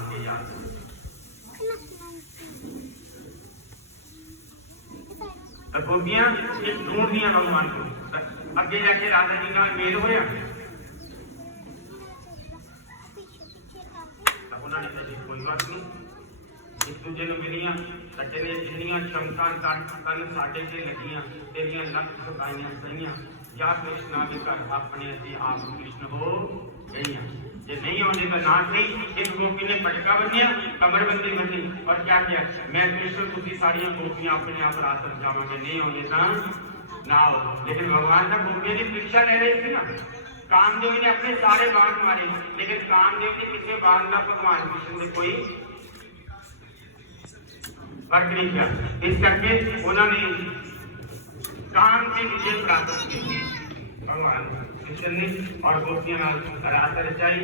के याद तो गोपियाँ ढूंढ दिया को। अगे जाके राधा जी का मेल होया? तो उन्होंने तो कोई बात नहीं। एक दूजे मिलिया क्षमता साडे लगिया, तेरिया लख कृष्णा भी अपने आप कृष्ण हो गई होने का नाच नहीं एक गोपी ने पटका बन गया कमरबंदी गई और क्या किया? मैं कृष्ण की सारी गोपियाँ अपने आप रात जावा में नहीं होने था ना हो। लेकिन भगवान का गोपियों की परीक्षा ले रही थी ना। कामदेव ने अपने सारे बाण मारे। लेकिन कामदेव ने किसे बाण ना भगवान कृष्ण ने कोई फ़र्क नहीं किया। इस करके उन्होंने काम के विजय प्राप्त की भगवान कृष्ण ने और गोपियाँ रात रचाई।